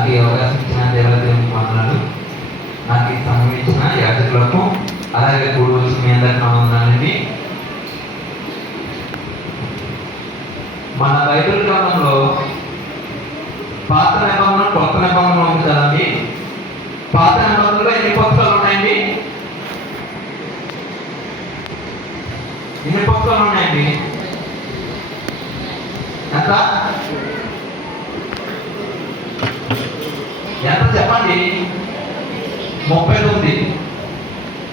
నాకు ఈ అవకాశం ఇచ్చిన దేవాదేవునికి వందనాలు. నాకు సంబంధించిన యాజకులకు అలాగే కూడి వచ్చిన మీ అందరికి నా వందనాలండి. మన బైబిల్ గ్రంథంలో పాత నిబంధన కొత్త నిబంధన ఉంది కదండి. పాత నిబంధనలో ఎన్ని పుస్తకాలు ఉన్నాయండి? ఎన్ని పుస్తకాలు ఉన్నాయండి? ఎంత ఎంత చెప్పండి? 39.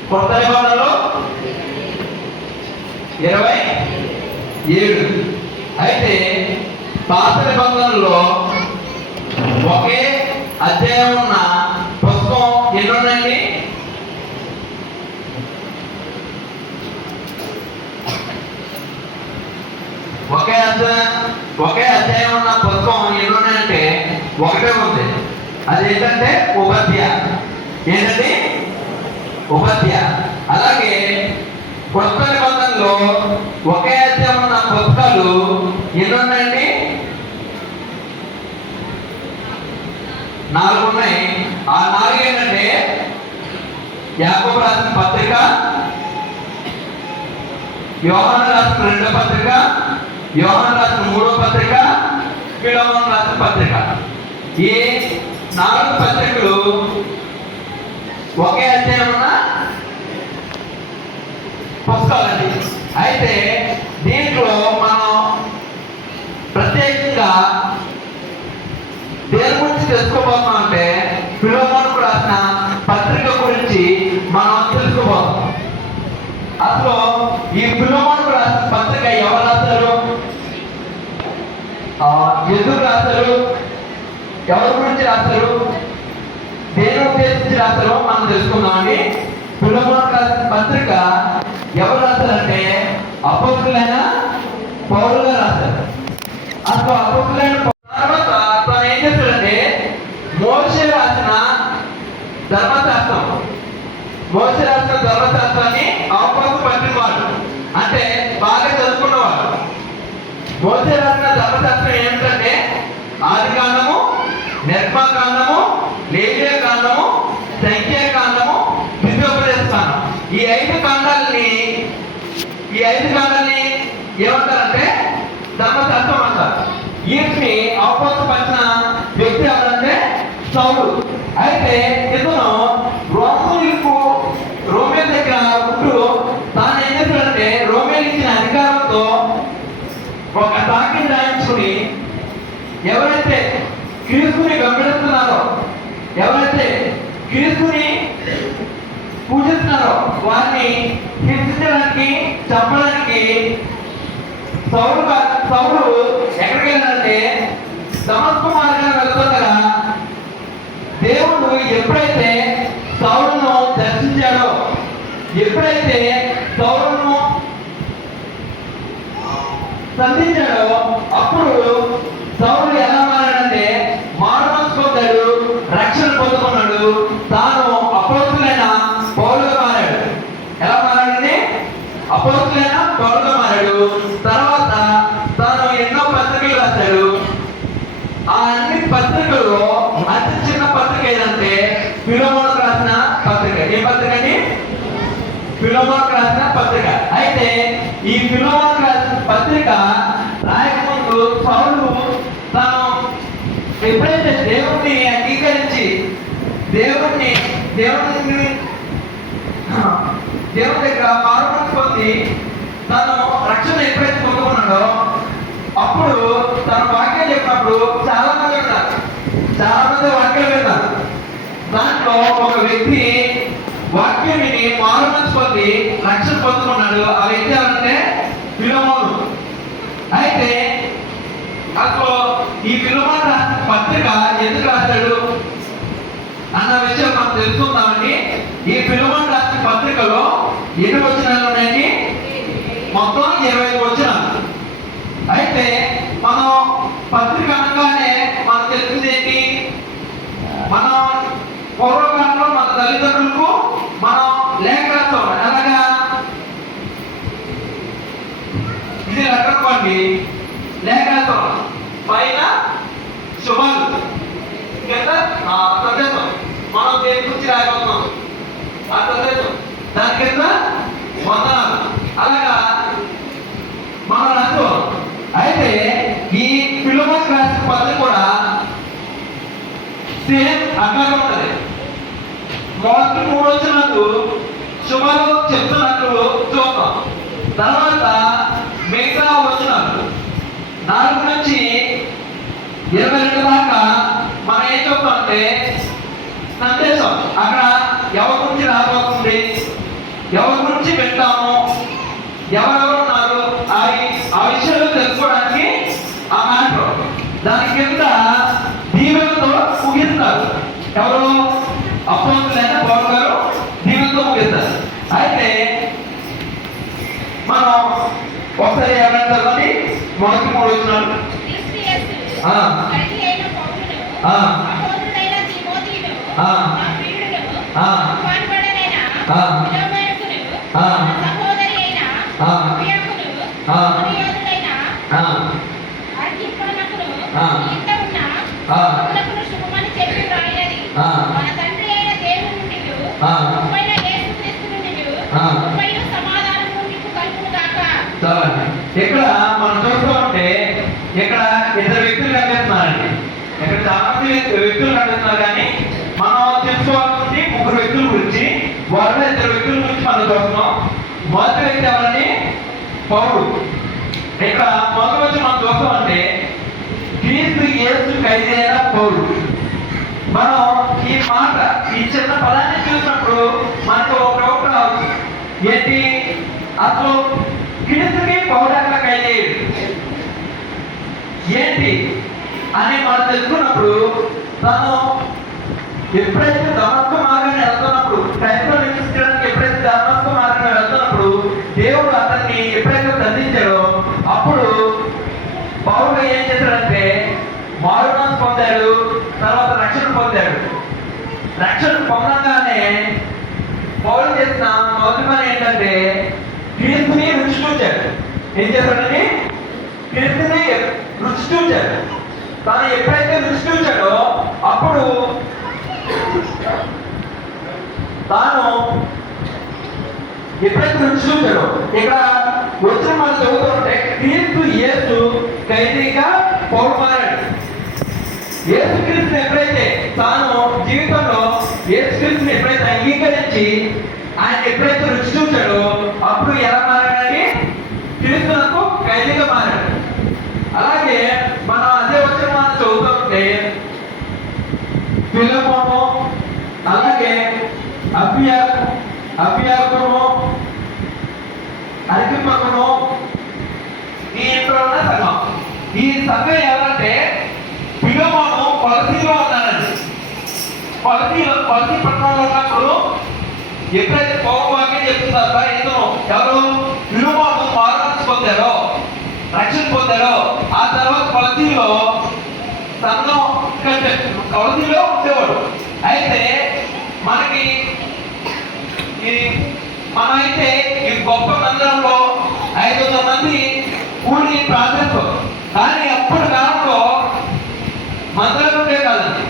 కొత్త నిబంధనలో 27. అయితే పాత నిబంధనలో ఒకే అధ్యాయం ఉన్న పుస్తకం ఎన్ని ఉన్నాయండి? ఒకే అధ్యాయం ఉన్న పుస్తకం ఎన్ని ఉన్నాయంటే ఒకటే ఉంది. అదేంటంటే ఉపధ్య. ఏంటండి? ఉపధ్య. అలాగే కొత్త నిబంధనలో ఒకే అధ్యాయం ఉన్న పుస్తకాలు ఎన్ని ఉన్నాయండి? 4 ఉన్నాయి. ఆ 4 ఏంటంటే యాకోబు రాసిన పత్రిక, యోహాను రాసిన 2వ పత్రిక, యోహాను రాసిన 3వ పత్రిక, ఫిలెమోను రాసిన పత్రిక. ఈ 4 పత్రికలు ఒకే అధ్యాయం ఉన్న పుస్తకాలండి. అయితే దీంట్లో మనం ప్రత్యేకంగా దేని గురించి తెలుసుకోబోతున్నాం అంటే ఫిలెమోనుకు రాసిన పత్రిక గురించి మనం తెలుసుకోబోతాం. అసలు ఈ ఫిలెమోనుకు రాసిన పత్రిక ఎవరు రాశారు? ఎందుకు రాశారు? ఎవరి గురించి రాశారు? దేని ఉద్దేశించి రాశారో మనం తెలుసుకుందామండి. ఫిలెమోనుకు రాసిన పత్రిక ఎవరు రాశారంటే అపోస్తలుడైన పౌలు గారు రాశారు. అసలు అపోస్తలుడైన తర్వాత తను ఏం చేశాడంటే మోషే రాసిన ధర్మశాస్త్రాన్ని అవకాశం పట్టినవాడు, అంటే బాగా చదువుకున్నవాడు. మోషే రాసిన ధర్మశాస్త్రం ఏమిటంటే ఆదికాండము, నిర్గమకాండము, లేవియకాండము, సంఖ్యాకాండము, ద్వితీయోపదేశకాండం. ఈ 5 కాండాలని ఏమంటారంటే ధర్మశాస్త్రం అంటారు. వీటిని అవకాశపరిచిన వ్యక్తి ఎవరంటే సౌలు. అయితే ఇతను రోమేల దగ్గర ఉంటూ తాను ఏం చేశాడంటే రోమేలు ఇచ్చిన అధికారంతో ఒక డాక్యుమెంట్ రాయించుకుని ఎవరైతే క్రీస్తుని వెంబడిస్తున్నారో, ఎవరైతే క్రీస్తుని పూజిస్తున్నారో వారిని హింసించడానికి, చంపడానికి సౌలు ఎక్కడికి వెళ్ళాలంటే దమస్కు మార్గాన్ని వెళ్తుండగా దేవుడు ఎప్పుడైతే సౌలును దర్శించాడో, ఎప్పుడైతే సౌలును సంధించాడో అప్పుడు సౌలు ఎలా మారాడంటే మారుమనసు పొందాడు, రక్షణ పొందుకున్నాడు. తాను అపోస్తలుడైన పౌలుగా మారాడు. ఎలా మారాడండి? అపోస్తలుడైన పౌలుగా మారాడు. తర్వాత తాను ఎన్నో పత్రికలు రాశాడు. ఆ అన్ని పత్రికల్లో అతి చిన్న పత్రిక ఏదంటే ఫిలెమోనుకు రాసిన పత్రిక. ఏ పత్రిక అండి? ఫిలెమోనుకు రాసిన పత్రిక. అయితే ఈ ఫిలెమోనుకు రాసిన పత్రిక రాయకముందు పౌలు తాను ఎప్పుడైతే దేవుణ్ణి అంగీకరించి దేవుని దగ్గర మారుమనసు పొంది తను రక్షణ ఎప్పుడైతే పొందుకున్నాడో అప్పుడు తన వాక్యం చెప్పినప్పుడు చాలా మంది వాక్యాలు విన్నారు. దాంట్లో ఒక వ్యక్తి వాక్యం విని మారుమనసు పొంది రక్షణ పొందుకున్నాడు. ఆ వ్యక్తి ఎవరంటే ఫిలెమోను. అయితే అసలు ఈ ఫిలెమోను రాసిన పత్రిక ఎందుకు రాశాడు అన్న విషయం మనం తెలుసుకుందామండి. ఈ ఫిలెమోను రాసిన పత్రికలో ఎన్ని వచనాలు ఉన్నాయండి? మొత్తం 25 వచనాలు. అయితే మనం పత్రిక అనగానే మనకు తెలిసింది ఏంటి? మనం పూర్వకాలంలో మన తల్లిదండ్రులకు మనం లేఖ రాస్తాం. అలాగా ఇది లెటర్ పండి లేఖ రాస్తాం. పైన శుభాలు, కింద సందేశం మనం దేని గురించి రాయబోతున్నాం ఆ సందేశం దాని కింద వందనాలు అలాగా మనం రాసుకో. అయితే ఈ ఫిలోమోనుకు రాసిన పత్రిక కూడా సేమ్ అట్లాగే ఉంటుంది. మొదటి 3 వచనాలు శుభాలు చెప్తున్నట్లు చూద్దాం. తర్వాత మిగతా వచనాలు 4 నుంచి 22 దాకా మనం ఏం చెప్తామంటే సందేశం అక్కడ ఎవరి గురించి రాబోతుంది, ఎవరి గురించి వింటాము, ఎవరెవరు ఉన్నారు ఆ విషయాలు తెలుసుకోవడానికి ఆ మ్యాటర్. దాని కింద దీవెనతో ముగిస్తారు. ఎవరు? అపోస్తలులైన పౌలు గారు దీవెనతో ముగిస్తారు. అయితే మనం ఒకసారి ఎవరైనా చదవండి. మొదటి 3 వచనాలు. ఇక్కడ మనం చూస్తూ ఉంటే ఇక్కడ 2 వ్యక్తులు కనిపిస్తున్నారండి. ఇక్కడ చాలా వ్యక్తులు కనిపిస్తున్నారు కానీ మనం తెలుసుకోవాల్సింది 3 వ్యక్తుల గురించి. వారిలో 2 వ్యక్తుల గురించి మనం చూస్తున్నాం. మొదటి వ్యక్తి ఎవరని? పౌలు. ఇక్కడ మొదటి వచ్చి మనం చూస్తామంటే క్రీస్తు యేసు ఖైదైన పౌలు. మనం ఈ మాట ఈ చిన్న పదాన్ని చూసినప్పుడు మనకు ఒక డౌట్ రావచ్చు. ఏంటి అసలు క్రీస్తుకి పౌలు ఎక్కడ ఖైదయ్యాడు ఏంటి అని మనం తెలుసుకున్నప్పుడు తను ఎప్పుడైతే దమస్కు మార్గాన్ని వెళ్తున్నప్పుడు క్రైస్తవ నివసించడానికి ఎప్పుడైతే దమస్కు మార్గాన్ని వెళ్తున్నప్పుడు దేవుడు అతన్ని ఎప్పుడైతే దండించాడో అప్పుడు పౌలు ఏం చేశాడంటే మారుమనసు పొందాడు. తర్వాత రక్షణ పొందాడు. రక్షణ పొందగానే పౌలు చేసిన మొదటి పని ఏంటంటే క్రీస్తుని రుచి చూచాడు. ఏం చేశాడని? క్రీస్తుని రుచి చూచాడు. తాను ఎప్పుడైతే రుచి చూచాడో అప్పుడు తాను ఎప్పుడైతే రుచి చూచాడో ఇక్కడ వచ్చిన మనం చదువుతుంటే క్రీస్తు యేసు ఖైదీగా పౌలు మారాడు. యేసు క్రీస్తుని ఎప్పుడైతే తాను జీవితంలో యేసు క్రీస్తుని ఎప్పుడైతే అంగీకరించి ఆయన ఎప్పుడైతే రుచి చూచాడో అప్పుడు ఎలా మారాడని? క్రీస్తునకు ఖైదీగా మారాడు. అలాగే మనం అదే వచ్చిన మనం చదువుతుంటే ఫిలోమోను అలాగే అపియాకును అరికిపకును ఈ ఇంట్లో ఉన్న సంఘం. ఈ సంఘం ఎవరంటే ఫిలోమోను కొలసీలో ఉన్నారండి. కొలసీ పట్టణంలో ఉన్నప్పుడు ఎప్పుడైతే పౌలు వాక్యం చెప్తున్నారో ఇతను ఎవరు? ఫిలోమోను మారుమనసు పొందారో రక్షణ పొందారో ఆ తర్వాత కొలసీలో సంఘం కొలసీలో ఉండేవాడు. అయితే మనకి మనమైతే ఈ గొప్ప మందిరంలో 500 మంది కూడి ప్రార్థిస్తాం. కానీ అప్పుడు కాలంలో మందిరం ఉండే కాదండి.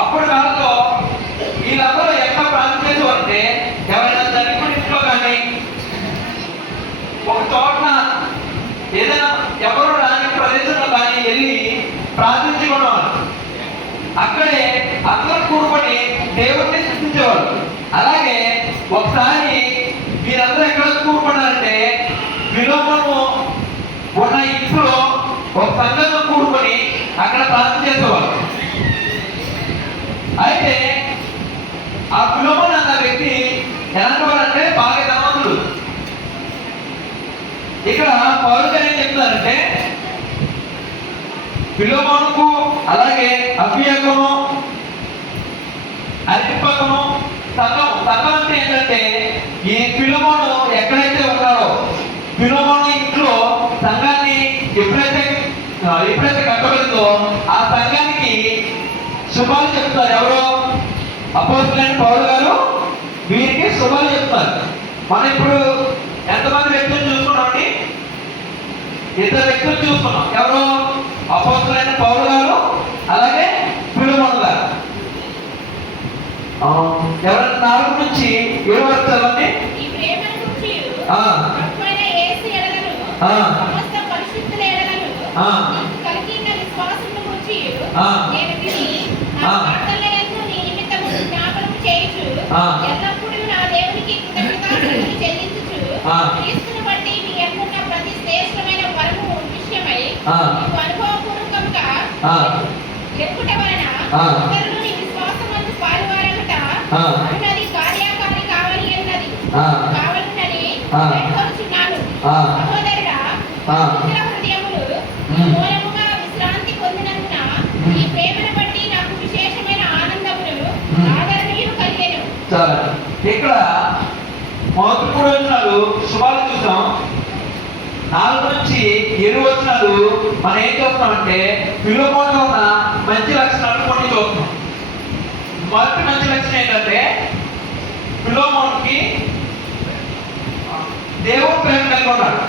అప్పుడు కాలంలో వీళ్ళందరూ ఎక్కడ ప్రార్థన చేసేవారంటే ఎవరైనా చనిపోయిన ఇంట్లో కానీ ఒక చోట ఏదైనా ఎవరు రాని ప్రదేశంలో కానీ వెళ్ళి ప్రార్థించుకునేవారు. అక్కడే అందరూ కూడుకొని దేవుడిని స్తుతించేవారు. అలాగే ఒకసారి మీరందరూ ఎక్కడ కూడుకున్నారంటే ఫిలోమోను ఉన్న ఇంట్లో ఒక సంఘంలో కూడుకొని అక్కడ ప్రార్థన చేసేవారు. అయితే ఆ ఫిలోమోను అన్న వ్యక్తి ఎలాంటి వాడంటే బాగా ధనవంతుడు. ఇక్కడ పౌలు గారు ఏం చెప్తున్నారంటే ఫిలోమోనుకు అలాగే అపియాకును అరికిపకును సంఘం అంటే ఏంటంటే ఈ ఫిలోమోను ఎక్కడైతే ఉన్నాడో ఫిలోమోను ఇంట్లో సంఘాన్ని ఎప్పుడైతే కట్టబడిందో ఆ సంఘానికి శుభాలు చెప్తారు. ఎవరు? అపోస్తలులైన పౌలు గారు వీరికి శుభాలు చెప్తారు. మనం ఇప్పుడు ఎంతమంది వ్యక్తులు చూసుకున్నామండి? 2 వ్యక్తులు చూసుకున్నాం. ఎవరు? అపోస్తలులైన పౌలు గారు అలాగే ఫిలోమోను గారు. ఆ. సమస్త పరిశుద్ధుల ఎడలను ఆ. నీకు కలిగిన విశ్వాసమును గూర్చి ఆ. నేను విని నా ఆ. ప్రార్థనలందు నీ నిమిత్తము జ్ఞాపకం చేయుచు ఆ. ఎల్లప్పుడూ నా దేవునికి కృతజ్ఞతాస్తుతులు చెల్లించుచు ఆ. క్రీస్తును బట్టి నీ అందున్న ప్రతి శ్రేష్టమైన వరము విషయమై ఆ. నీకు అనుభవపూర్వకముగా ఆ. ఎరుగుట వలన ఆ. ఇతరులు నీ విశ్వాసమందు పాలువారగుట ఆ. అనునది కార్యకారి కావాలి అన్నది ఆ. కావాలన్నది ఆ. వేడుకొనుచున్నాను. ఆ. సహోదరుడా, ఆ. పవిత్ర హృదయములు నీ ఉమ్. మూలముగా విశ్రాంతి పొందినందున ఉమ్. ఈ ప్రేమను బట్టి నాకు విశేషమైన ఆనందమును ఉమ్. ఆదరణయు కలిగెను. చాలా ఇక్కడ మొదటి 3 వచనాలు శుభాలు చూసాం. 4 నుంచి 7 వచనాలు మనం ఏం చూస్తామంటే ఫిలోమోనులో ఉన్న మంచి లక్షణాలు కొన్ని చూస్తున్నాం. మొదటి మంచి లక్షణం ఏంటంటే ఫిలోమోనుకి దేవుడు ప్రేమ కలిగి ఉన్నాడు.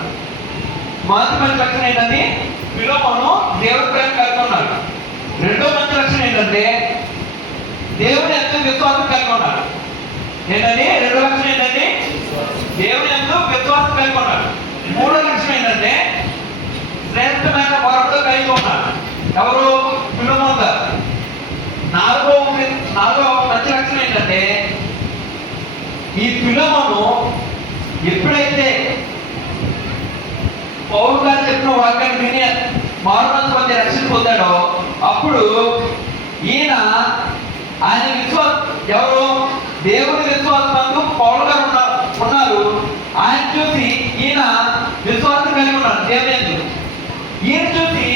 మొదటి మంచి లక్షణం ఏంటంటే ఫిలోమోను దేవుడి ప్రేమ కలిగి ఉన్నాడు. రెండో మంచి లక్షణం ఏంటంటే దేవుని ఎంతో విశ్వాసం కలిగి ఉన్నాడు. ఏంటంటే రెండో లక్షణం ఏంటంటే దేవుని ఎంతో విశ్వాసం కలిగి ఉన్నాడు. మూడో లక్షణం ఏంటంటే శ్రేష్టమైన వరములు కలిగి ఉన్నాడు. ఎవరు? ఫిలోమోను గారు. నాలుగో మంచి లక్షణం ఏంటంటే ఈ ఫిలోమోను ఎప్పుడైతే పౌలు గారు చెప్పిన వాక్యాన్ని విని మారుమనసు పొంది రక్షణ పొందాడో అప్పుడు ఈయన ఆయన విశ్వాసం ఎవరు? దేవుని విశ్వాసంలో పౌలు గారు ఉన్నారు. ఆయన చూసి ఈయన విశ్వాసం కలిగి ఉన్నాడు దేవుని. ఈయన చూసి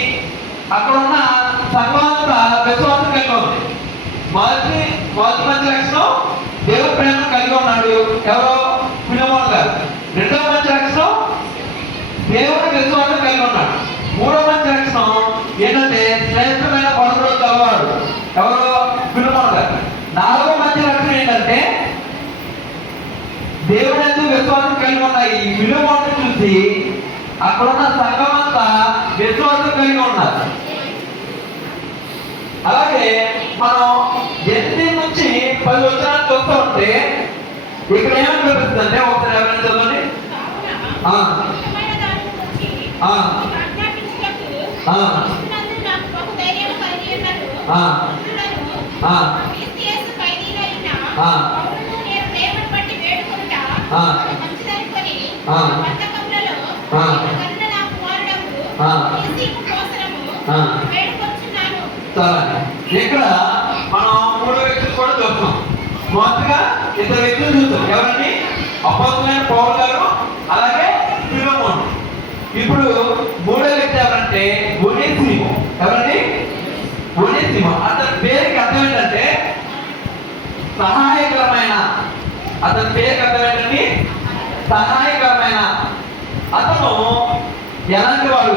అక్కడ ఉన్న సంఘమంతా విశ్వాసం కలిగి ఉంది. మొదటి మంచి లక్షణం దేవుని ప్రేమ కలిగి ఉన్నాడు. ఎవరో? ఫిలోమోను గారు. రెండవ మంచి లక్షణం దేవుని విశ్వాసం కలిగి ఉన్నాడు. మూడో మంచి లక్షణం ఏంటంటే శ్రేష్టమైన వనరులు కలవాడు. ఎవరో? ఫిలోమోను గారు. నాలుగో మంచి లక్షణం ఏంటంటే దేవుని ఎందుకు విశ్వాసం కలిగి ఉన్నాయి. ఈ ఫిలోమోను చూసి అక్కడున్న సంఘం అంతా విశ్వాసం కలిగి ఉన్నారు. అలాగే మనం 8 నుంచి 10 వచనాలు చూస్తూ ఉంటే ఇక్కడ ఏమని కనిపిస్తుందంటే ఒకసారి ఎవరైనా చదవండి. కావున ఆ. ముఖ్యమైన దాని గురించి ఆ. నీకు ఆజ్ఞాపించుటకు ఆ. క్రీస్తునందు నాకు బహు ధైర్యము కలిగి ఉన్నను. ఆ. భక్తులను ఆ. క్రీస్తు యేసు ఖైదీలైన ఆ. పౌలును నేను ప్రేమను బట్టి వేడుకొనుట ఆ. మంచిదనుకొని ఆ. వర్తకములలో ఆ. నీకు కరుణ నా కుమారుడగు ఆ. యేసీపు కోసరము ఆ. వేడుకొనుచున్నాను. చాలా ఇక్కడ మనం 3 వ్యక్తులు కూడా చూస్తాం. మొదటగా 2 వ్యక్తులు చూస్తాం. ఎవరండి? అపోస్తలుడైన పౌలు గారు, అలాగే ఫిలోమోను. ఇప్పుడు 3వ వ్యక్తి ఎవరంటే ఒనేసిమో. ఎవరండి? ఒనేసిమో. అతని పేరుకి అర్థం ఏంటంటే సహాయకరమైన. అతని పేరుకి అర్థం ఏంటండి? సహాయకరమైన. అతను ఎలాంటి వాడు?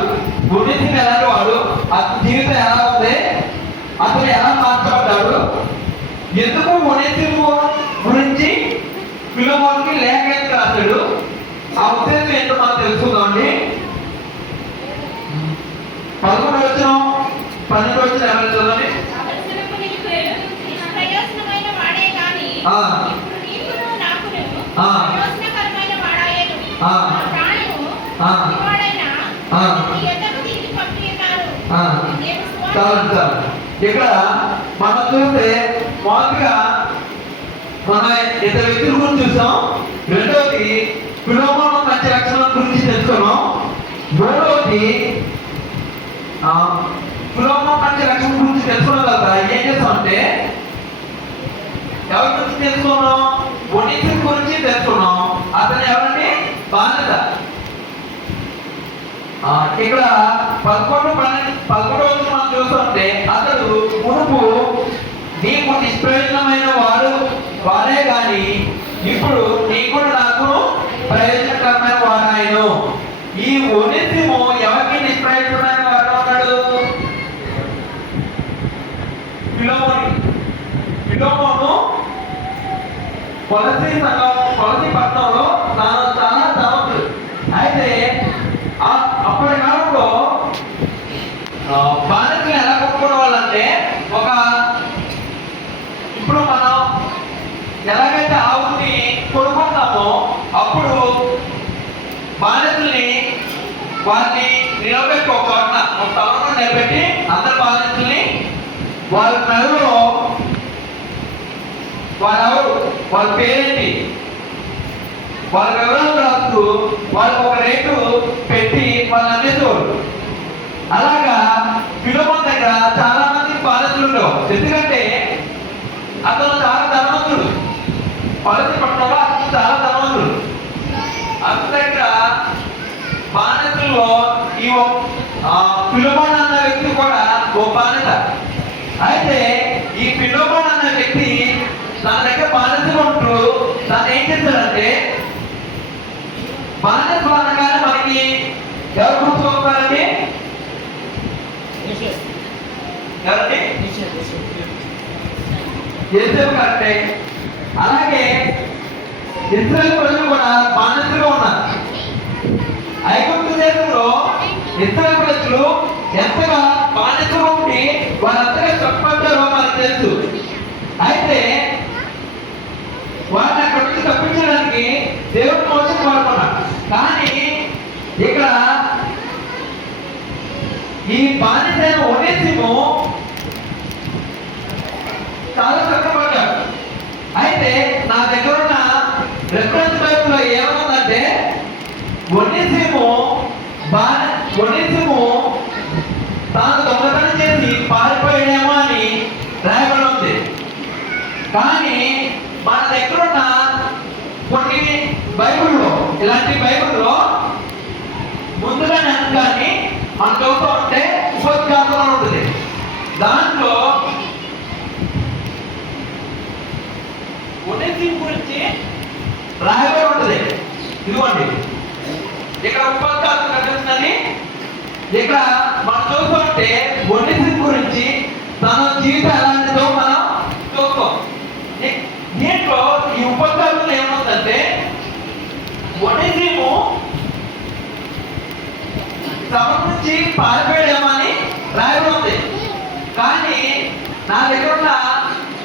ఒనేసిమో ఎలాంటి వాడు? అతని జీవితం ఎలా ఉంది? అతను ఎలా మార్చబడ్డాడు? ఎందుకు ఒనేసిమో గురించి ఫిలోమోనుకి లేఖ ఎందుకు రాశాడు? ఆ ఉద్దేశం ఏంటో మనం తెలుసుకుందామండి. 11వ వచనం 12వ వచనం ఎవరైనా చదవండి. అవసరము నీకు నిష్ప్రయోజనమైన వాడే గాని ఆ. ఇప్పుడు నీకును నాకును ఆ. ప్రయోజనకరమైన వాడాయను. ఆ. నా ప్రాణము ఆ. వాడైన ఆ. నీ యొద్దకు తిరిగి పంపి ఉన్నాను. ఆ. నేను చాలండి చాలు. ఇక్కడ మనం చూస్తే మొదటిగా మన 2 వ్యక్తుల గురించి చూసాం. రెండవది ఫిలోమోను మంచి లక్షణాల గురించి తెలుసుకున్నాం. మూడవది ఫిలోమోను మంచి లక్షణం గురించి తెలుసుకున్న తర్వాత ఏం చేస్తామంటే ఎవరి గురించి తెలుసుకున్నాం? ఒనేసిమో గురించి తెలుసుకున్నాం. అతను ఎవరండి? బాధ్యత. ఇక్కడ 11, 12 మనం చూస్తుంటే అతడు మునుపు నీకు నిష్ప్రయోజనమైన వాడే గాని ఇప్పుడు నీకు నాకు ప్రయోజనకరమైన వాడాయను. ఈ ఒనేసిమో ఎవరికి నిష్ప్రయోజనమైన వాడు ఉన్నాడు? ఫిలోమోను కొలసీ పట్టణంలో తాను చాలా ధనవంతుడు. అయితే అప్పటి కాలంలో బాధ్యతలు ఎలా కొనుక్కునే వాళ్ళంటే ఇప్పుడు మనం ఎలాగైతే ఆవుని కొనుక్కుంటామో అప్పుడు బాధ్యతల్ని వారిని నిలబెట్టి ఒక చోట ఒక స్థలంలో నిలబెట్టి అందరి బాధితుల్ని వాళ్ళ మెడలో వాళ్ళెవరు, వాళ్ళ పేరేంటి, వాళ్ళ వివరాలు రాస్తూ వాళ్ళకి ఒక రేటు పెట్టి వాళ్ళు అందేసేవారు. అలాగా ఫిలోమోను దగ్గర చాలా మంది బాధితులు ఉండవు. ఎందుకంటే అతను చాలా ధనవంతుడు. పలసి పట్టణంలో అతను చాలా ధనవంతుడు. అతని దగ్గర బాధితుల్లో ఈ ఫిలోమోను అన్న వ్యక్తి కూడా ఓ బాధిత. అయితే ఈ ఫిలోమోను అన్న వ్యక్తి తన దగ్గర బాధితులు ఉంటూ తను ఏం చేస్తాడంటే, బాధితులు అనగానే మనకి ఎవరు గుర్తుకొస్తారండి? ఎవరండి? యేసేపు కరెక్టే. అలాగే ఇశ్రాయేలు ప్రజలు కూడా బానిసలుగా ఉన్నారు. ఐగుప్తు దేశంలో ఇశ్రాయేలు ప్రజలు ఎంతగా బానిసలుగా ఉండి వాళ్ళంతగా తప్పట్టారో మనకు తెలుసు. అయితే వారిని అక్కడి నుంచి తప్పించడానికి దేవుడు మోసం వాడుకున్నాడు. కానీ ఇక్కడ ఈ బానిసైన ఒనేసిము చాలా కష్టపడ్డాడు. అయితే నా దగ్గర ఉన్న రెఫరెన్స్ బైబిల్లో ఏమవుతుందంటే ఒనేసిము తాను దొంగతనం చేసి పారిపోయాడేమో అని రాయబడి ఉంది. కానీ మన దగ్గర ఉన్న కొన్ని బైబిల్లో, ఇలాంటి బైబిల్లో ముందుగానే కానీ మన చదువుతూ ఉంటే ఉపద్ఘాతంలో ఉంటుంది. దాంట్లో ఒనేసిము గురించి రాయబడి ఉంటుంది. ఇదిగోండి, ఇక్కడ ఉపద్ఘాతం కనిపిస్తుందని ఇక్కడ మనం చూస్తూ ఉంటే ఒనేసిము గురించి తన జీవితం ఎలాంటిదో మనం చూస్తాం. దీంట్లో ఈ ఉపద్ఘాతంలో ఏమవుతుందంటే ఒనేసిము సభ నుంచి పారిపోయాడేమో అని రాయబడి ఉంది. కానీ నా దగ్గర ఉన్న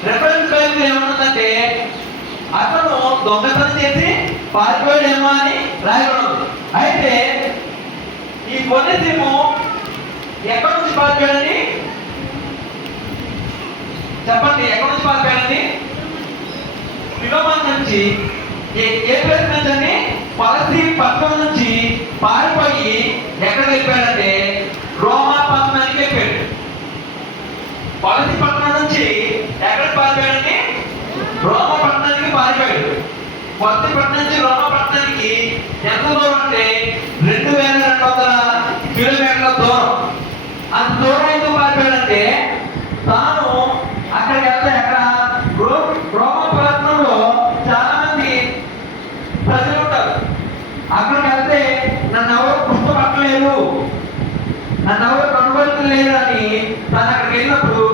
రెఫరెన్స్ బైబిల్ ఏమవుతుందంటే అతను దొంగతనం చేసి పారిపోయాడేమో అని రాయబడి ఉంది. అయితే ఈ ఒనేసిము ఎక్కడి నుంచి పారిపోయాడని చెప్పండి? ఎక్కడి నుంచి పారిపోయాడని? ఫిలోమోను నుంచి. ఏ ప్లేస్ నుంచి అని? పలసి పట్టణం నుంచి పారిపోయి ఎక్కడ వెళ్ళిపోయాడంటే రోమా పట్టణానికి వెళ్ళిపోయాడు. పలసి పట్టణం నుంచి ఎక్కడ పారిపోయాడంటే రోమా పట్టణానికి పారిపోయాడు. పలసి పట్టణం నుంచి రోమా పట్టణానికి ఎంత దూరం అంటే 2200 కిలోమీటర్ల దూరం. అంత దూరం ఎందుకు పారిపోయాడంటే తాను అక్కడికి వెళ్తే అక్కడ రోమా పట్టణంలో చాలా మంది ప్రజలు ఉంటారు. అక్కడికి వెళ్తే నన్ను ఎవరు గుర్తుపట్టలేదు, నన్ను ఎవరు కనుగొనలేదు అని తను అక్కడికి వెళ్ళినప్పుడు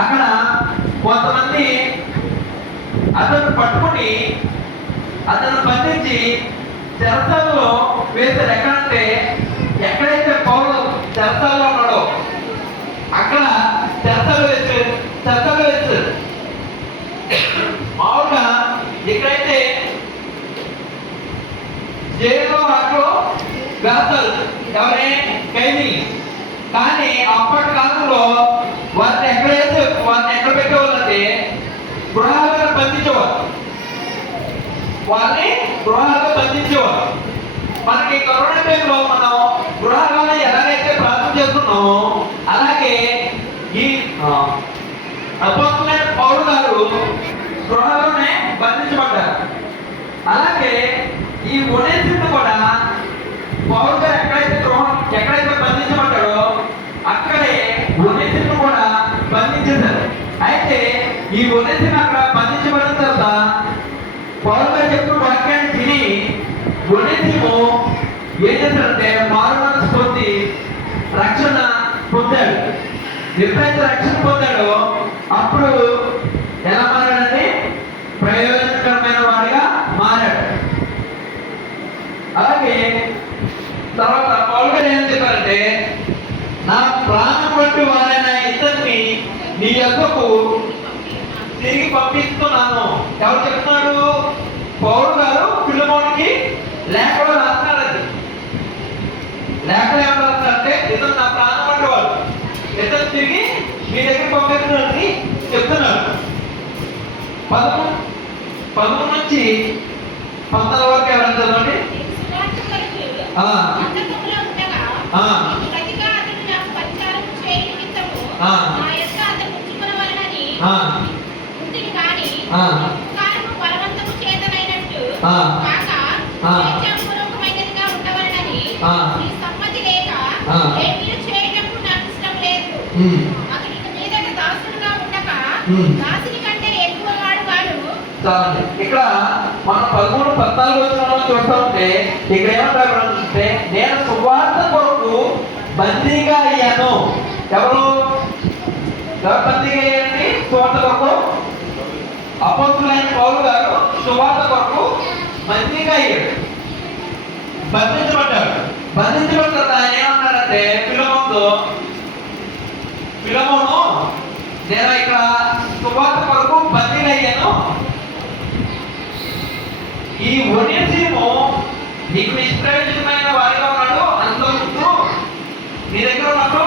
అక్కడ కొంతమంది అతను పట్టుకుని అతను బంధించి చెరసాలలో వేశారు. ఎక్కడంటే ఎక్కడైతే పౌరులు చెరసాలలో ఉన్నాడో అక్కడ చెరసాలు వేశారు. మామూలుగా ఎక్కడైతే జైల్లో వాటిలో వేస్తారు ఎవరే ఖైదీ. కానీ అప్పటి కాలంలో వారిని ఎక్కడ పెట్టేవాళ్ళంటే గృహాలను బంధించేవారు. మనకి కరోనా టైంలో మనం గృహాలను ఎలాగైతే ప్రార్థన చేస్తున్నామో అలాగే ఈ అపోస్తలుడైన పౌలు గారు గృహాల్లోనే బంధించబడ్డారు. అలాగే ఈ ఒనేసిము కూడా పౌలు గారు ఎక్కడైతే బంధించబడ్డాడో అక్కడే ఒనేసిము కూడా బంధించేశారు. అయితే ఈ ఒనేసిము అక్కడ బంధించబడిన తర్వాత పౌలు గారు చెప్పిన వాక్యాన్ని తిని ఒనేసిము ఏం చేశాడంటే మారుమనసు పొంది రక్షణ పొందాడు. ఎప్పుడైతే రక్షణ పొందాడో అప్పుడు ఎలా మారాడంటే ప్రయోజనకరమైన వాడిగా మారాడు. అలాగే తర్వాత పౌలు గారు ఏం చెప్పారంటే నా ప్రాణం వంటి వారైన ఇద్దరిని నీ యొద్దకు తిరిగి పంపిస్తున్నాను. ఎవరు చెప్తున్నాడు? పౌలు గారు ఫిలోమోనుకి లేఖలో రాస్తున్నాడు. లేఖలు ఏమంటారంటే ఇతను నా ప్రాణం అంటేవాడు, ఇతను తిరిగి మీ దగ్గర పంపిస్తున్నాడని చెప్తున్నాడు. 13 నుంచి 14 వరకు ఎవరైనా చదవండి. సువార్త కొరకు ఆ. అంతఃపురంలో ఉండగా ఆ. ప్రతిగా అతడు నాకు పరిచారం చేయ నిమిత్తము ఆ. నా యొక్క అతను ఉంచుకొనవలెనని ఆ. ఉంటిని కాని ఆ. ఉపకారము బలవంతము చేతనైనట్టు ఆ. కాక ఆ. స్వేచ్ఛాపూర్వకమైనదిగా ఉండవలెనని ఆ. నీ సమ్మతి లేక ఆ. ఏమీ చేయటకు నాకు ఇష్టం లేదు. ఉమ్. అతడు ఇక మీదట దాసుడుగా ఉండక ఉమ్. దాసుని కంటే ఎక్కువ వాడు వాడు. చాలండి. ఇక్కడ మనం 13, 14 వచనంలో చూస్తూ ఉంటే ఇక్కడ ఏమంటే నేను సువార్త కొరకు బందీగా అయ్యాను. ఎవరు బందీగా అయ్యారండి? సువార్త కొరకు అపోస్తులైన పౌలు గారు సువార్త కొరకు బందీగా అయ్యాడు, బంధించబడ్డాడు. బంధించబడిన తర్వాత ఆయన ఏమన్నారంటే ఫిలమోను నేను ఇక్కడ సువార్త కొరకు బందీగా అయ్యాను. ఈ ఒనేసిము నీకు నిష్ప్రయోజనమైన వారిగా ఉన్నాడు, అందులో ముందు నీ దగ్గర ఉన్నప్పుడు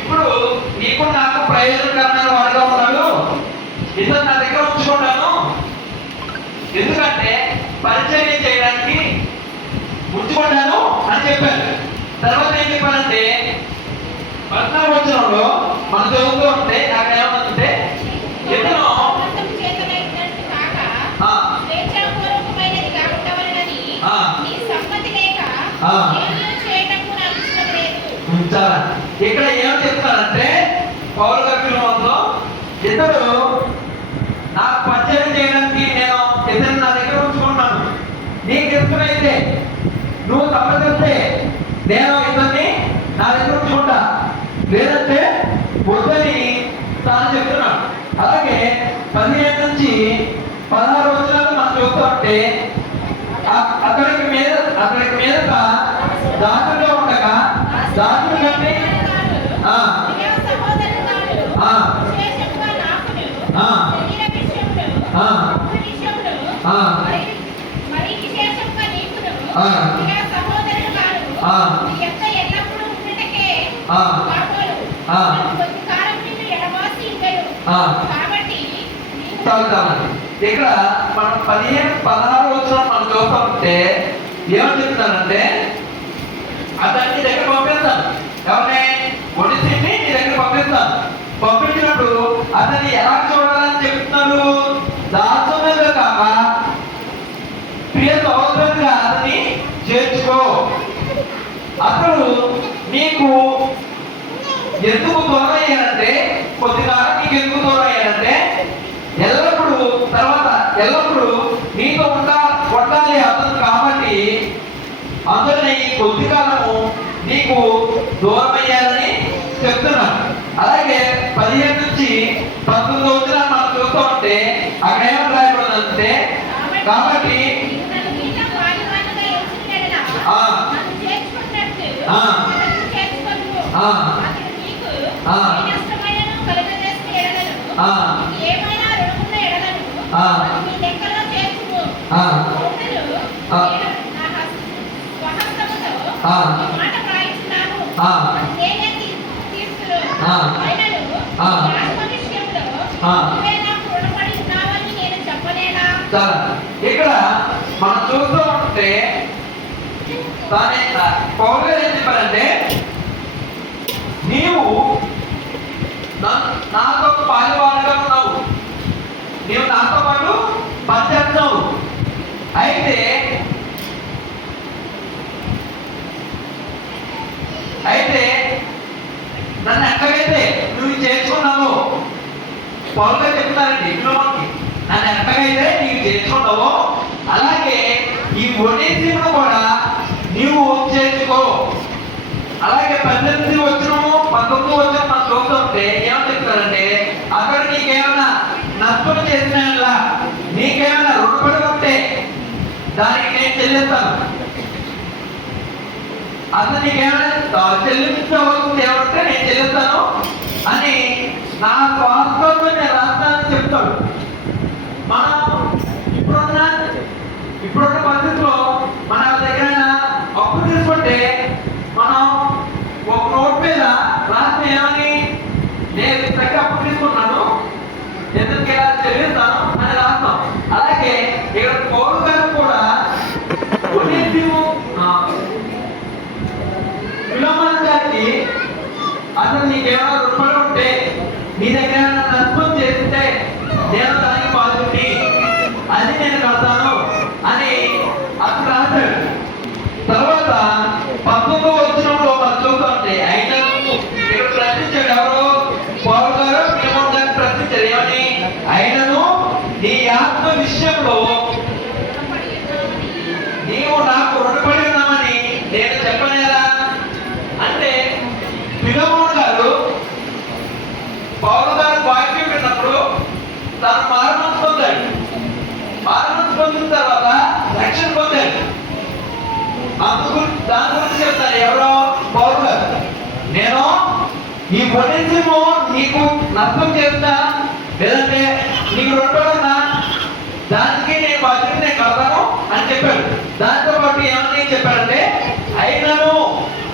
ఇప్పుడు నీకు నాకు ప్రయోజనకరమైన వారిగా ఉన్నాడు, ఇతను నా దగ్గర ఉంచుకుంటాను. ఎందుకంటే పరిచయం చేయడానికి ఉంచుకుంటాను అని చెప్పారు. తర్వాత ఏం చెప్పారంటే 14 వచనంలో మన చదువుతూ ఉంటే అక్కడ ఏమంటే ఇతను బలవంతము చేతనైనట్టు కాక ఆ. స్వేచ్ఛాపూర్వకమైనదిగా ఉండవలెనని ఆ. నీ సమ్మతి లేక ఆ. ఏమీ చేయటకు నాకు ఇష్టం లేదు. ఉంచాలి. ఇక్కడ ఏం చెప్తారంటే పౌలు గారిలో ఇతడు నాకు పరిచయం చేయడానికి నేను ఇతను నా దగ్గర ఉంచుకున్నాను. నీకు ఇష్టమైతే నువ్వు సమ్మతిస్తే నేను ఇతన్ని నా దగ్గర ఉంచుకుంటా, లేదంటే వద్దని తాను చెప్తున్నాడు. అలాగే 15 నుంచి 16 వచనాలు మనం చూస్తూ ఉంటే అక్కడికి మీదట దాసుగా ఉండగా దాసుడు కంటే ఆ. ప్రియ సహోదరులారు, ఆ. విశేషముగా నాకును ఆ. శరీర విషయములో, ఆ. ఆత్మ విషయములో, ఆ. మరి విశేషముగా నీకును ఆ. ప్రియ సహోదరులారు, ఆ. నీ యొక్క ఎల్లప్పుడూ ఉండుటకే ఆ. కాబోలు. ఆ. కొద్ది కాలం నిన్ను ఎడబాసి ఉండెను. ఆ. కాబట్టి నీవు చదువుతామండి. ఇక్కడ మనం 15, 16 వచనం మనం చూస్తూ ఉంటే ఏమని చెప్తానంటే అతన్ని దగ్గర పంపిస్తాను. ఎవరిని? ఒడిసిని నీ దగ్గర పంపిస్తాను. పంపించినప్పుడు అతన్ని ఎలా చూడాలని చెప్తున్నాడు? దాసునిగా కాక ప్రియ సహోదరునిగా అతన్ని చేర్చుకో. అతడు నీకు ఎందుకు దూరం అయ్యాడంటే కొద్ది కాలం నీకు ఎందుకు దూరం అయ్యాడంటే ఎల్లప్పుడూ నీతో ఉండాలి అతను కాబట్టి అందుకని ఈ కొద్ది కాలము నీకు దూరం అయ్యాలని చెప్తున్నాను. అలాగే 15 నుంచి 19 వచనాలు మనం చూస్తూ ఉంటే అక్కడ ఏమని రాయబడిందంటే కాబట్టి నీవు నన్ను మీతో వాడివాడుగా ఎంచిన ఎడల ఆ. నన్ను చేర్చుకున్నట్టు ఆ. అతన్ని చేర్చుకొనుము. ఆ. అతడు నీకు ఆ. ఏ నష్టమైనను కలుగజేసిన ఎడలను, ఆ. నీకు ఏమైనా రుణమున్న ఎడలను ఆ. అది నీ లెక్కలో చేర్చుము. ఆ. పౌరులు, ఆ. నేను నా స్వహస్తముతో ఆ. ఈ మాట వ్రాయించున్నాను. ఆ. అది నేనే తీర్చును. ఆ. అయినను ఆ. ఈ ఆత్మ విషయంలో ఆ. నువ్వే నాకు రుణపడి ఉన్నావని నేను చెప్పలేనా? చాలా ఇక్కడ మనం చూస్తూ ఉంటే పౌలు గారు ఏం చెప్పారంటే నీవు నాతో పాలువాడుగా ఉన్నావు, నీవు నాతో పాటు పనిచేస్తున్నావు. అయితే నన్ను ఎక్కడైతే నువ్వు చేర్చుకున్నావో పౌలు గారు చెప్తారండి ఇంట్లోకి, నన్ను ఎక్కడైతే నీవు చేర్చుకున్నావో అలాగే ఈ ఒడేసిను కూడా నీవు చేర్చుకో. అలాగే 18 వచనము 19 వచనం మనం చూస్తుంటే ఏమని చెప్తారంటే అక్కడ నీకేమైనా నష్టం చేసిన నీకేమైనా రుణపడి ఉంటే దానికి నేను చెల్లిస్తాను. అసలు నీకేమైనా చెల్లించవలసింది ఏమంటే నేను చెల్లిస్తాను అని నా స్వార్థంతో నేను రాస్తానని చెప్తాడు. మనం ఇప్పుడున్న పరిస్థితిలో మన దగ్గర అప్పు తీసుకుంటే మనం దగ్గర నష్టం చేస్తే నేను దానికి బాధ్యుడిని, అది నేను కడతాను అని అతను రాశాడు. తర్వాత 19వ వచనంలో మనం చూస్తుంటే ఆయన ఇక్కడ ప్రశ్నించాడు. ఎవరు? పౌలు గారు ఫిలిమోను గారిని ప్రశ్నించారు. ఏమని? ఆయనను నీ ఆత్మ విషయంలో నీవు నాకు రుణపడి ఉన్నామని నేను చెప్పలేదా అంటే, ఫిలిమోను గారు పౌలు గారు వాక్యం విన్నప్పుడు తను మారుమనసు పొందాడు. మారుమనసు పొందిన తర్వాత రక్షణ పొందాడు. అందుకు దాని గురించి చెప్తాను. ఎవరో? పౌలు గారు. నేను ఈ పొటెన్షియల్ నీకు నష్టం చేస్తా, లేదంటే నీకు రుణపడున్నా, దానికి నేను బాధ్యత నేను కడతాను అని చెప్పాడు. దాంతో పాటు ఏమని చెప్పాడంటే, అయినను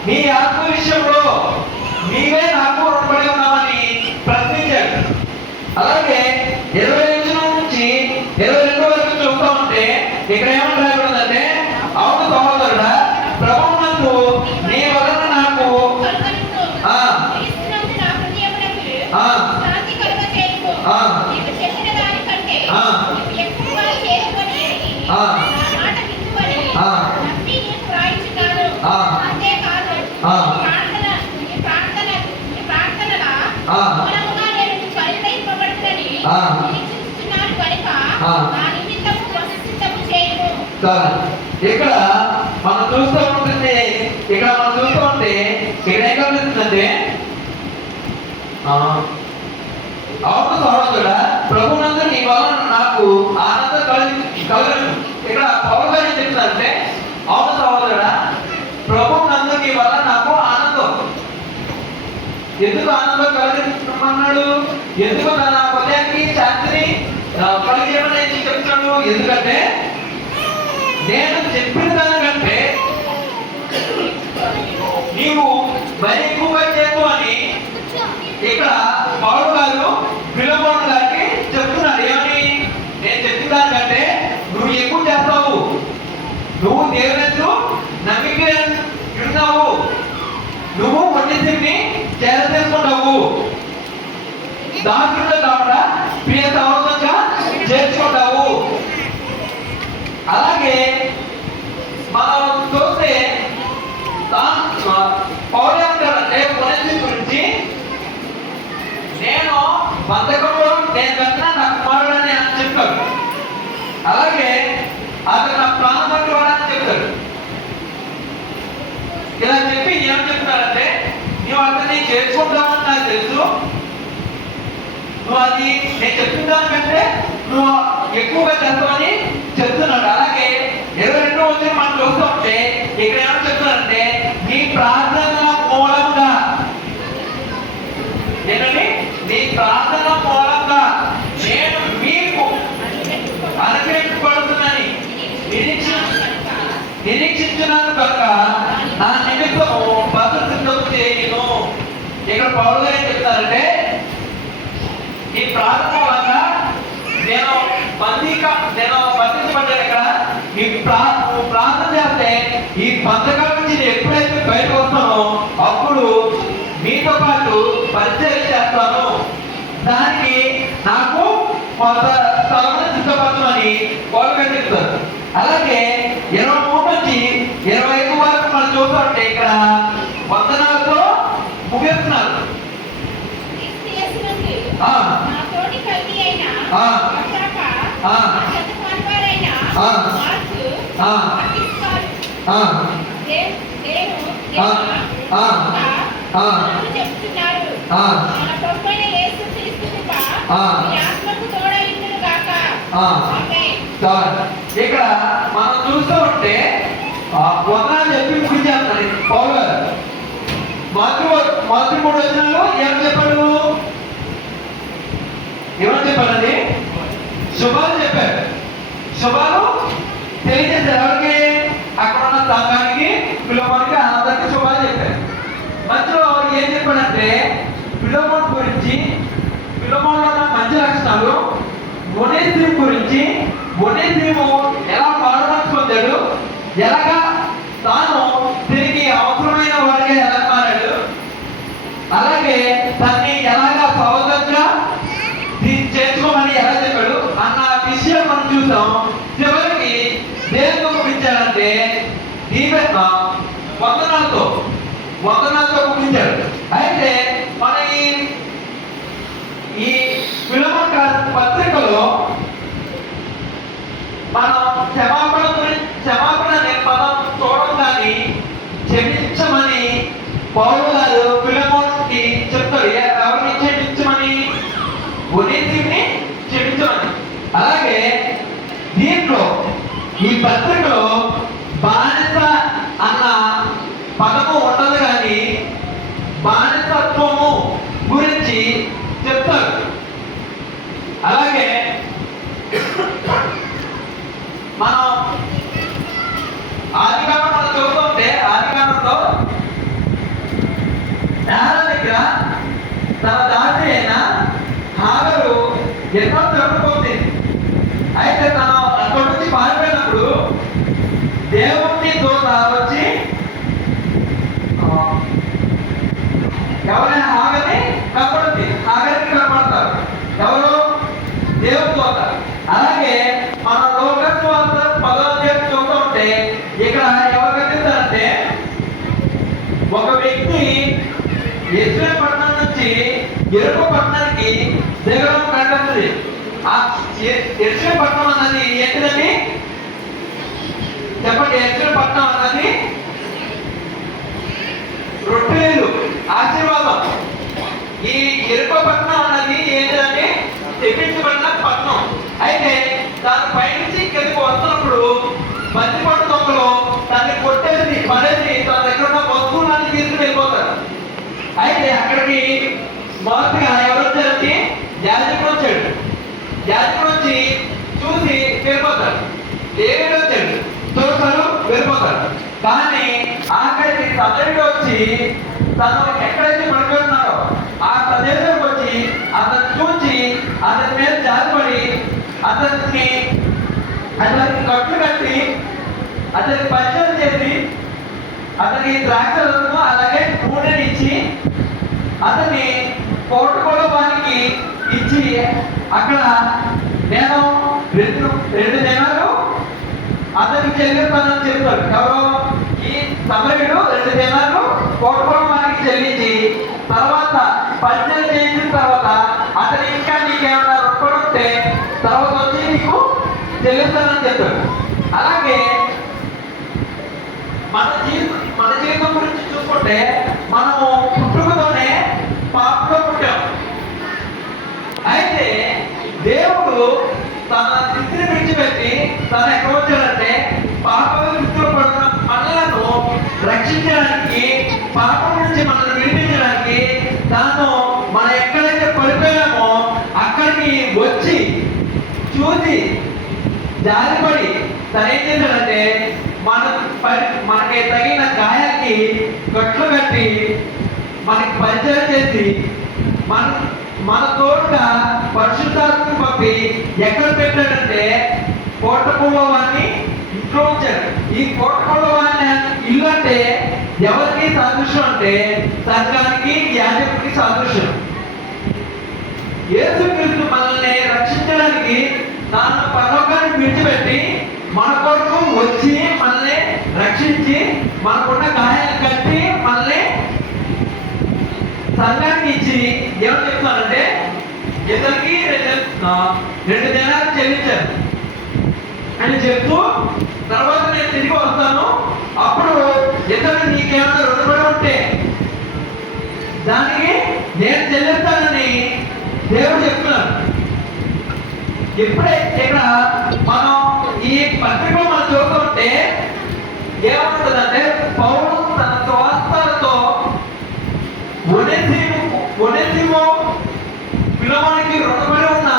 నీ ఆత్మ విషయంలో నీవే నాకు రుణపడి ఉన్నామని ప్రశ్నించాడు. అలాగే 25 నుంచి 22 వరకు చూస్తా ఉంటే ఇక్కడ ఏమని రాయబడిందంటే, అవును సహోదరుడా, ప్రభువునందు నీ వలన నాకు శాంతి కలుగచేయుము. నీవు చెప్పిన దానికంటే ఎక్కువ చేసుకొని నా మాట వినుమని నమ్మి నీకు వ్రాయించున్నాను. అంతేకాదు నీ ప్రార్థనల మూలముగా నేను పరిగణింపబడుతుందని నిరీక్షిస్తున్నాను కనుక నా నిమిత్తము సిద్ధము చేయుము. ఇక్కడ మనం చూస్తూ ఉంటే ఇక్కడ ఏం కలుగుతుందంటే, అవును సహోదరుడా, ప్రభునందు నీ వలన నాకు ఆనందం కలుగును. ఇక్కడ పౌలు గారు ఏం చెప్తున్నారంటే, అవును సహోదరుడా, ప్రభునందు నీ వల్ల నాకు ఆనందం. ఎందుకు ఆనందం కలిగిస్తున్నాడు? ఎందుకు తన హృదయానికి శాంతిని కలిగేమని చెప్తున్నాడు? ఎందుకంటే నేను చెప్పిన దానికంటే నీవు మరి ఎక్కువగా చేయకు అని ఇక్కడ పౌలు గారు ఫిలిమోను గారికి చెప్తున్నారు. ఏమని? నేను చెప్పిన దానికంటే నువ్వు ఎక్కువ చేస్తావు, నువ్వు దేవుని నమ్మిక ఉన్నావు, నువ్వు కొన్నింటిని చేరచేసుకుంటావు, దాంట్లో కాకుండా ప్రియ సహోదరుగా చేర్చుకుంటావు. అలాగే మనం చూస్తే పౌలు ఏమంటాడంటే, కొన్నింటి గురించి నేను బంధకంలో నేను కన్నా నా కుమారుడని అని చెప్తాడు. అలాగే అతను నా ప్రాణం పట్టి వాడని చెప్తాడు. ఇలా చెప్పి ఏం చెప్తాడంటే, నువ్వు అతన్ని చేర్చుకుంటావని నాకు తెలుసు, నువ్వు అది నేను చెప్పిన దానికంటే నువ్వు ఎక్కువగా చేస్తావని చెప్తున్నాడు. అలాగే 22వ వచనం మనం చూస్తూ ఉంటే ఇక్కడ ఏమని చెప్తున్నారంటే, నీ ప్రార్థన మూలంగా ఏంటండి? నీ ప్రార్థన మూలంగా నేను మీకు అనుగ్రహించబడుతుందని నిరీక్షించున్నాను కనుక నా నిమిత్తము భద్రత చేయను. ఇక్కడ పౌలు గారు ఏం చెప్తారంటే, ఈ ప్రార్థన వల్ల నేను బంధించబడ్డాను. ఇక్కడ నువ్వు ప్రార్థన చేస్తే ఈ బంధకాల నుంచి నేను ఎప్పుడైతే బయటకు వస్తానో అప్పుడు మీతో పాటు పరిచయం చేస్తాను, దానికి నాకు కొంత స్థలమును సిద్ధపరచమని పౌలు గారు చెప్తారు. అలాగే 23 నుంచి 25 వరకు మనం చూస్తుంటే ఇక్కడ వందనాలతో ముగిస్తున్నారు. ఇక్కడ మనం చూస్తూ ఉంటే వందనాలు చెప్పి ముగించేస్తున్నారు పౌలు గారు. మొదటి 3 వచనాలు ఏమని చెప్పాడు? ఏమని చెప్పారండి? శుభాలు చెప్పారు. శుభాలు తెలియజేశారు. ఎవరికి? అక్కడ ఉన్న సంఘానికి, ఫిలిమోనుకి, అందరికీ శుభాలు చెప్పారు. మధ్యలో ఏం చెప్పాడంటే, ఫిలిమోను గురించి, ఫిలిమోనులో ఉన్న మంచి లక్షణాలు, ఒనేసిము గురించి, ఒనేసిము ఎలా మారుమనసు పొందాడు, ఎలాగా తాను తిరిగి అవసరమైన వాడిగా ఎలా మారాడు, అలాగే తన్ని ఎలాగా సహోదరుగా వందనాలతో ముగించాడు. అయితే మన ఈ ఫిలమోన్ రాసిన పత్రికలో మనం క్షమాపణ అనే పదం చూడడం కానీ క్షమించమని పౌలు గారు ఫిలమోన్కి చెప్తాడు. ఎవరిని క్షమించమని? ఒనేసిముని క్షమించమని. అలాగే దీంట్లో ఈ పత్రికలో బానిస అన్న పదము ఉండదు కానీ బానిసత్వము గురించి చెప్తారు. అలాగే మనం ఆదికాండం మనం చూస్తుంటే ఆదికాండంలో నేల దగ్గర తన దాసి అయిన హాగరు ఎన్నో చెప్పుకుంది. అయితే తను అక్కడి నుంచి పారిపోయినప్పుడు దేవుని దూత వచ్చి ఎవరైనా హాగని కనపడుతుంది. హాగరికి కనపడతారు ఎవరు? దేవుని దూత. అలాగే మన లోకస్వార్థ 10వ అధ్యాయం చూస్తూ ఉంటే ఇక్కడ ఎవరు కనిపిస్తారంటే ఒక వ్యక్తి ఎస్రే పట్టణం నుంచి ఎరుపు పట్టణానికి దిగడం కనిపిస్తుంది. ఆ ఎస్రే పట్టణం అన్నది ఏంటిదండి? చెప్పండి. ఎస్రే పట్టణం అన్నది రొట్టెలు ఆశీర్వాదం. ఈ ఎరుపు పట్టణం అన్నది ఏంటిదంటే తెప్పించబడిన పట్టణం. అయితే దాని పైనుంచి కిందకు వస్తున్నప్పుడు బందిపట్టు దొంగలు దాన్ని కొట్టేసి పడేసి తన దగ్గర ఉన్న వస్తువులన్నీ తీసుకుని వెళ్ళిపోతారు. అయితే అక్కడికి మొదటిగా ఎవరు వచ్చారంటే యాజకుడు వచ్చాడు. యాజకుడు వచ్చి చూసి వెళ్ళిపోతాడు. లేవీడు వచ్చాడు, చూస్తారు, వెళ్ళిపోతాడు. కానీ ఆఖరికి సమరుడు వచ్చి తను ఎక్కడైతే పడిపోతున్నాడో ఆ ప్రదేశానికి వచ్చి అతను చూసి అతని మీద జారిపడి అతనికి కట్లు కట్టి అతనికి పరిచయం చేసి అతనికి ద్రాక్షలను అలాగే నూనెని ఇచ్చి అతన్ని కోటకొలవానికి ఇచ్చి అక్కడ నేను రెండు దినాలు అతనికి చెల్లిస్తానని చెప్తాడు. ఎవరో ఈ సమరుడు 2 దినాలు కోటకొలవానికి చెల్లించి తర్వాత పరిచయం చేసిన తర్వాత అతను ఇంకా నీకేమన్నా రొక్కడుంటే తర్వాత వచ్చి నీకు చెల్లిస్తానని చెప్పాడు. అలాగే మన జీవితం గురించి చూసుకుంటే మనము పుట్టుకతోనే పాపంలో పుట్టాం. అయితే దేవుడు తన స్థితిని విడిచిపెట్టి తను ఎక్కడ వచ్చాడంటే పాపం స్థితిలో పడుతున్న మనలను రక్షించడానికి, పాపం నుంచి మనల్ని విడిపించడానికి తాను మనం ఎక్కడైతే పడిపోయామో అక్కడికి వచ్చి చూసి జారిపడి తను ఏం చేశాడంటే మనకి తగిన గాయానికి కట్లు కట్టి మనకి పరిచయం చేసి మన తోడుగా పరిశుద్ధాత్మని పంపి ఎక్కడ పెట్టాడంటే కోటకొలవాన్ని ఇంట్లో ఉంచాడు. ఈ కోటకొలవాన్ని ఇల్లు అంటే ఎవరికి సాదృశ్యం అంటే సంఘానికి, యాజకుడికి సాదృశ్యం. యేసుక్రీస్తు మనల్ని రక్షించడానికి తాను పరలోకాన్ని విడిచిపెట్టి మన కొరకు వచ్చి మనల్ని రక్షించి మనకున్న గాయాలు కట్టి మనల్ని సంఘానికి ఇచ్చి ఏమని చెప్తానంటే ఇతనికి 2 దినాలు చెల్లించాను అని చెప్తూ తర్వాత నేను తిరిగి వస్తాను, అప్పుడు ఇతను నీకేమైనా రుణపడి ఉంటే దానికి నేను చెల్లిస్తానని దేవుడు చెప్తున్నాడు. ఎప్పుడైతే ఇక్కడ మనం ఈ పత్రికలో మనం చూస్తుంటే ఏమవుతుందంటే పౌలు తన స్వాస్థాలతో ఒనేసిము ఫిలమోనుకి రుణపడి ఉన్న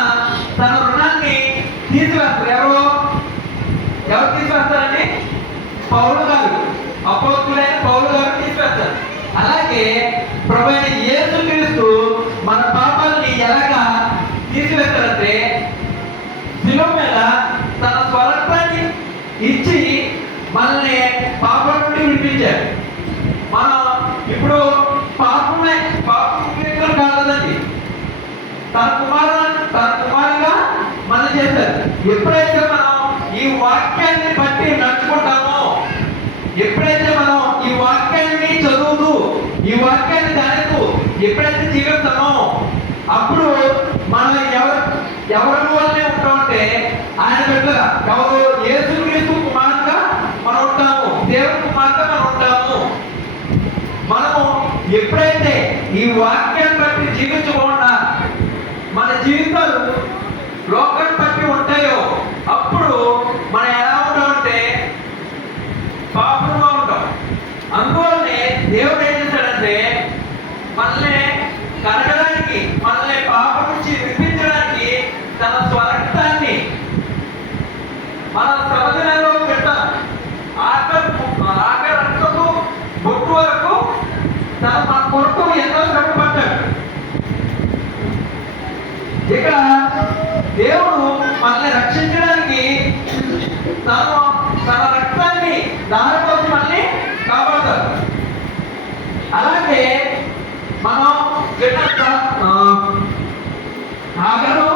తన రుణాన్ని తీసివేస్తారు. ఎవరు తీసివేస్తారండి? పౌలు గారు, అపోస్తులైన పౌలు గారు తీసివేస్తారు. అలాగే ప్రభువైన యేసుక్రీస్తు మన పాపాలని ఎలాగా తీసివేస్తారంటే శిలువ మీద తన స్వరత్వాన్ని ఇచ్చి మనల్ని పాపం నుండి విడిపించారు. మనం ఇప్పుడు పాపం కాదండి, తన కుమారుగా మనం చేశారు. ఎప్పుడైతే మనం ఈ వాక్యాన్ని బట్టి నడుచుకుంటామో, ఎప్పుడైతే మనం ఈ వాక్యాన్ని చదువుతూ ఎప్పుడైతే జీవిస్తామో అప్పుడు మనం ఎవరి వల్లే ఉంటామంటే ఆయన బిడ్డగా ఎవరు యేసుక్రీస్తు కుమారుగా మనం ఉంటాము, దేవుని కుమారుగా మనం ఉంటాము. మనము ఎప్పుడైతే ఈ వాక్యాన్ని బట్టి జీవించకుండా మన జీవితాలు లోకాన్ని బట్టి ఉంటాయో అప్పుడు మనం ఎలా ఉంటామంటే పాపంగా ఉంటాం. అందువల్లనే దేవుడు ఏం చేశాడంటే మనల్ని కడగడానికి, మనల్ని పాపం నుంచి విడిపించడానికి తన స్వరక్తాన్ని మన సమాజంలో పెట్టాలి. ఆఖరి రక్తము బొట్టు వరకు తన మన కొరకు ఎంతో శ్రమ పడ్డాడు. ఇక్కడ దేవుడు మనల్ని రక్షించడానికి తన రక్తాన్ని దారిపోసి మనల్ని కాపాడతారు. అలాగే మనం ఆగరు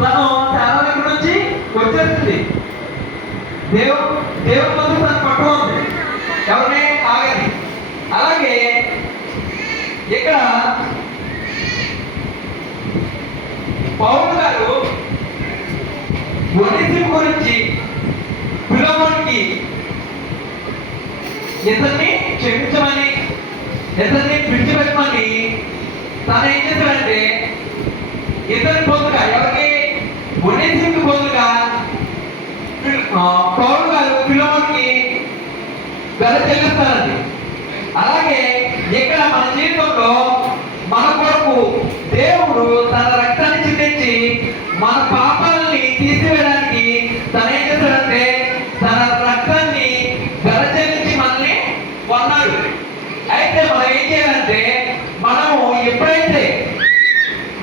తను చాలా దగ్గర నుంచి వచ్చేస్తుంది. దేవుడి ముందు తను పట్టుకుంది ఎవరిని ఆగని. అలాగే ఇక్కడ పౌలు గారు ఒనిసిము గురించి ఫిలోమోనుకి ఇతన్ని క్షమించమని, ఇతన్ని విడిచిపెట్టమని తను ఏం చేశాడంటే ఇతని పొందుగా ఎవరికి ఒనిసిముకి పొందుగా పౌలు గారు ఫిలోమోనుకి వెల చెల్లిస్తారండి. అలాగే ఇక్కడ మన జీవితంలో మన కొరకు దేవుడు తన రక్తాన్ని చిందించి మన పాపాలని తీసివేయడానికి తను ఏం చేశాడంటే తన రక్తాన్ని వెల చెల్లించి మనల్ని కొన్నాడు. అయితే మనం ఏం చేయాలంటే మనము ఎప్పుడైతే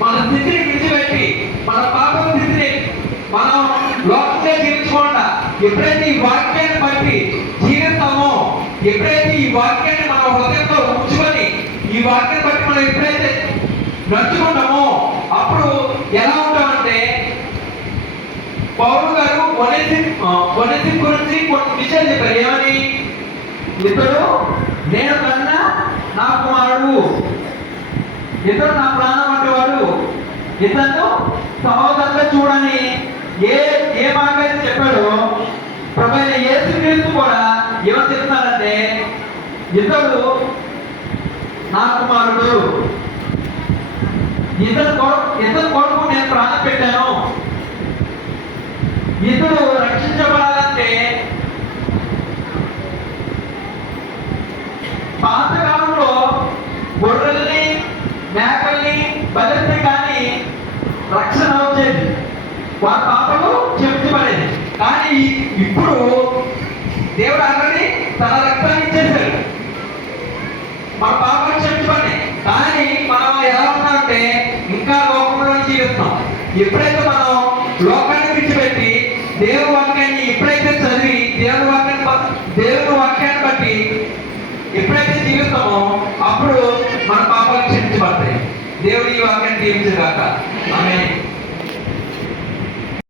మన స్థితిని విడిచిపెట్టి మన పాప స్థితిని మనం లోకంగా జీవించకుండా ఎప్పుడైతే ఈ వాక్యాన్ని బట్టి జీవిస్తామో, ఎప్పుడైతే ఈ వాక్యాన్ని మన హృదయంలో ఉంచుకొని ఈ వాక్యాన్ని బట్టి మనం ఎప్పుడైతే నడుచుకుంటామో అప్పుడు ఎలా ఉంటామంటే పౌలు గారు ఒనేసిము గురించి కొన్ని విషయాలు చెప్పారు. ఏమని? ఇతడు నేను కన్నా నా కుమారుడు, ఇతడు నా ప్రాణం వంటివాడు, ఇతను సహోదరుగా చూడని ఏ మాట అయితే చెప్పాడో ప్రభువైన యేసుక్రీస్తు కూడా ఏమని చెప్తున్నారంటే ఇతడు నా కుమారుడు, ఇతని కొరకు నేను ప్రాణం పెట్టాను. ఇతడు రక్షించబడాలంటే పాతకాలంలో గొర్రెల్ని మేకల్ని బలిస్తే కానీ రక్షణ వచ్చేది, వారి పాపలు క్షమించబడేది. కానీ ఇప్పుడు దేవుడు ఆల్రెడీ తన రక్తాన్ని ఇచ్చేశాడు, మన పాపలు క్షమించబడి. కానీ మనం ఎలా ఉన్నామంటే ఇంకా లోకంలో జీవిస్తాం. ఎప్పుడైతే మనం లోకాన్ని విడిచిపెట్టి దేవుని వాక్యాన్ని ఎప్పుడైతే చదివి దేవుని వాక్యాన్ని బట్టి ఎప్పుడైతే జీవిస్తామో అప్పుడు మన పాపాలు క్షమించబడతాయి. దేవుడి ఈ వాక్యాన్ని దీవించుగాక. ఆమేన్.